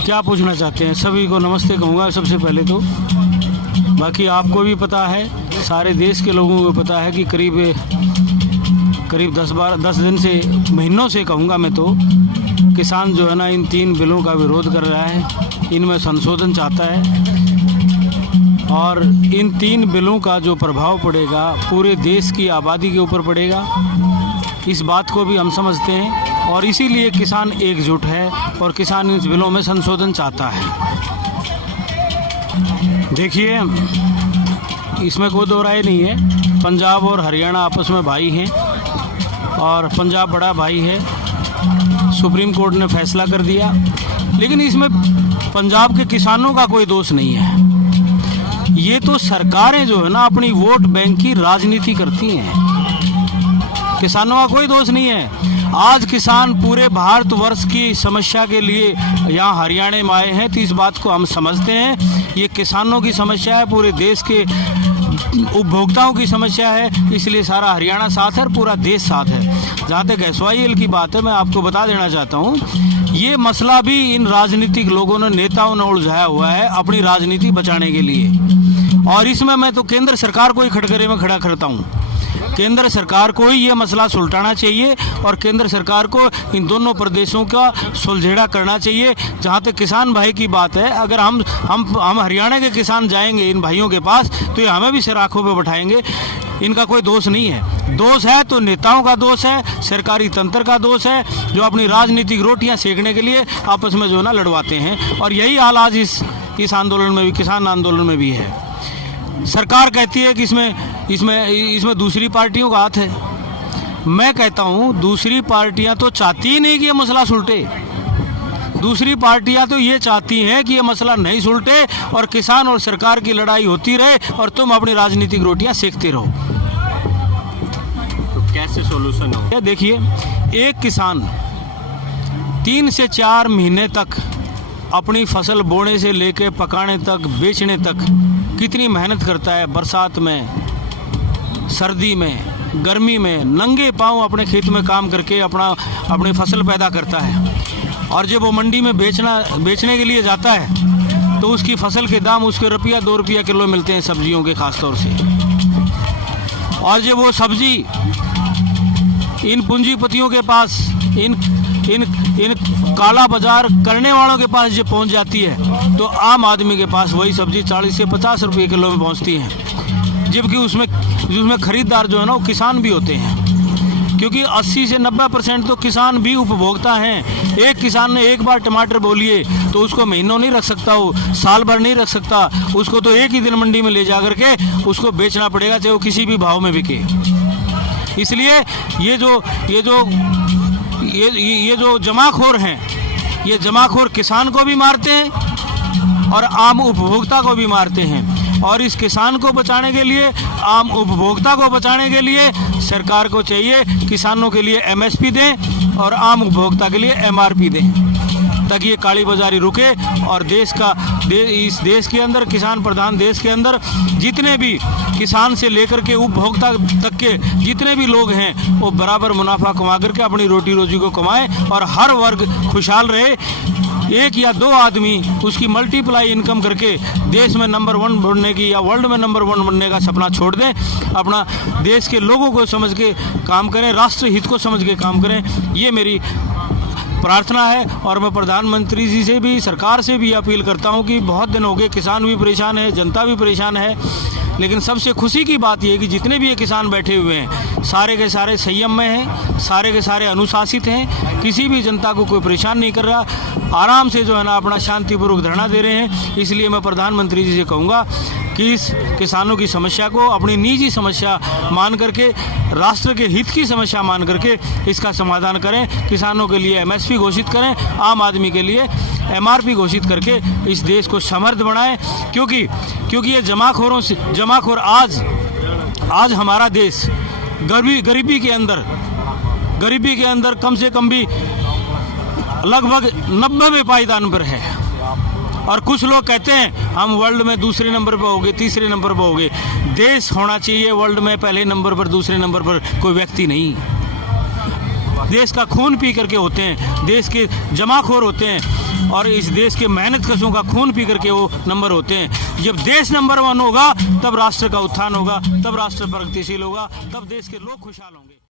क्या पूछना चाहते हैं? सभी को नमस्ते कहूँगा सबसे पहले तो। बाकी आपको भी पता है, सारे देश के लोगों को पता है कि करीब 10 दिन से, महीनों से कहूँगा मैं तो, किसान जो है ना इन 3 बिलों का विरोध कर रहा है, इनमें संशोधन चाहता है। और इन 3 बिलों का जो प्रभाव पड़ेगा पूरे देश की आबादी के ऊपर पड़ेगा, इस बात को भी हम समझते हैं। और इसीलिए किसान एकजुट है और किसान इन बिलों में संशोधन चाहता है। देखिए, इसमें कोई दो राय नहीं है, पंजाब और हरियाणा आपस में भाई हैं और पंजाब बड़ा भाई है। सुप्रीम कोर्ट ने फैसला कर दिया, लेकिन इसमें पंजाब के किसानों का कोई दोष नहीं है। ये तो सरकारें जो है ना अपनी वोट बैंक की राजनीति करती हैं, किसानों का कोई दोष नहीं है। आज किसान पूरे भारतवर्ष की समस्या के लिए यहाँ हरियाणा में आए हैं, तो इस बात को हम समझते हैं। ये किसानों की समस्या है, पूरे देश के उपभोक्ताओं की समस्या है, इसलिए सारा हरियाणा साथ है और पूरा देश साथ है। जहाँ तक SYL की बात है, मैं आपको बता देना चाहता हूँ, ये मसला भी इन राजनीतिक लोगों ने, नेताओं ने उलझाया हुआ है अपनी राजनीति बचाने के लिए। और इसमें मैं तो केंद्र सरकार को ही कटघरे में खड़ा करता हूँ। केंद्र सरकार को ही ये मसला सुलझाना चाहिए और केंद्र सरकार को इन दोनों प्रदेशों का सुलझेड़ा करना चाहिए। जहाँ तक किसान भाई की बात है, अगर हम हरियाणा के किसान जाएंगे इन भाइयों के पास, तो ये हमें भी सिर आँखों पे बैठाएंगे। इनका कोई दोष नहीं है। दोष है तो नेताओं का दोष है, सरकारी तंत्र का दोष है, जो अपनी राजनीतिक रोटियां सेकने के लिए आपस में जो ना लड़वाते हैं। और यही हाल आज इस आंदोलन में भी, किसान आंदोलन में भी है। सरकार कहती है कि इसमें दूसरी पार्टियों का हाथ है। मैं कहता हूँ दूसरी पार्टियां तो चाहती ही नहीं कि ये मसला सुलटे। दूसरी पार्टियां तो ये चाहती हैं कि ये मसला नहीं सुलटे और किसान और सरकार की लड़ाई होती रहे और तुम अपनी राजनीतिक रोटियां सेकते रहो। तो कैसे सॉल्यूशन हो? देखिए, एक किसान 3 से 4 महीने तक अपनी फसल बोने से लेके पकाने तक, बेचने तक कितनी मेहनत करता है। बरसात में, सर्दी में, गर्मी में नंगे पांव अपने खेत में काम करके अपनी फसल पैदा करता है। और जब वो मंडी में बेचने के लिए जाता है तो उसकी फसल के दाम उसके ₹2 किलो मिलते हैं, सब्जियों के खास तौर से। और जब वो सब्जी इन पूंजीपतियों के पास, इन काला बाजार करने वालों के पास जब पहुंच जाती है, तो आम आदमी के पास वही सब्जी 40 से 50 रुपये किलो में पहुंचती है। जबकि उसमें खरीदार जो है ना वो किसान भी होते हैं, क्योंकि 80 से 90% तो किसान भी उपभोक्ता हैं। एक किसान ने एक बार टमाटर बोलिए तो उसको महीनों नहीं रख सकता, वो साल भर नहीं रख सकता, उसको तो एक ही दिन मंडी में ले जा करके उसको बेचना पड़ेगा, चाहे वो किसी भी भाव में बिके। इसलिए ये जो जमाखोर हैं, ये जमाखोर किसान को भी मारते हैं और आम उपभोक्ता को भी मारते हैं। और इस किसान को बचाने के लिए, आम उपभोक्ता को बचाने के लिए सरकार को चाहिए किसानों के लिए MSP दें और आम उपभोक्ता के लिए MRP दें, ताकि ये काली बाजारी रुके और इस देश के अंदर, किसान प्रधान देश के अंदर, जितने भी किसान से लेकर के उपभोक्ता तक के जितने भी लोग हैं वो बराबर मुनाफा कमा करके अपनी रोटी रोजी को कमाएं और हर वर्ग खुशहाल रहे। एक या 2 आदमी उसकी मल्टीप्लाई इनकम करके देश में नंबर 1 बनने की या वर्ल्ड में नंबर 1 बनने का सपना छोड़ दें। अपना देश के लोगों को समझ के काम करें, राष्ट्र हित को समझ के काम करें, ये मेरी प्रार्थना है। और मैं प्रधानमंत्री जी से भी, सरकार से भी अपील करता हूं कि बहुत दिन हो गए, किसान भी परेशान है, जनता भी परेशान है, लेकिन सबसे खुशी की बात यह है कि जितने भी ये किसान बैठे हुए हैं सारे के सारे संयम में हैं, सारे के सारे अनुशासित हैं, किसी भी जनता को कोई परेशान नहीं कर रहा, आराम से जो है ना अपना शांतिपूर्वक धरना दे रहे हैं। इसलिए मैं प्रधानमंत्री जी से कहूँगा कि इस किसानों की समस्या को अपनी निजी समस्या मान करके, राष्ट्र के हित की समस्या मान करके इसका समाधान करें। किसानों के लिए MSP घोषित करें, आम आदमी के लिए MRP घोषित करके इस देश को समृद्ध बनाएं। क्योंकि ये जमाखोर आज हमारा देश गरीबी के अंदर कम से कम भी लगभग 90वें पायदान पर है। और कुछ लोग कहते हैं हम वर्ल्ड में दूसरे नंबर पर होंगे, तीसरे नंबर पर होंगे। देश होना चाहिए वर्ल्ड में पहले नंबर पर, दूसरे नंबर पर कोई व्यक्ति नहीं। देश का खून पी करके होते हैं, देश के जमाखोर होते हैं और इस देश के मेहनत कशों का खून पी करके वो नंबर होते हैं। जब देश नंबर 1 होगा तब राष्ट्र का उत्थान होगा, तब राष्ट्र प्रगतिशील होगा, तब देश के लोग खुशहाल होंगे।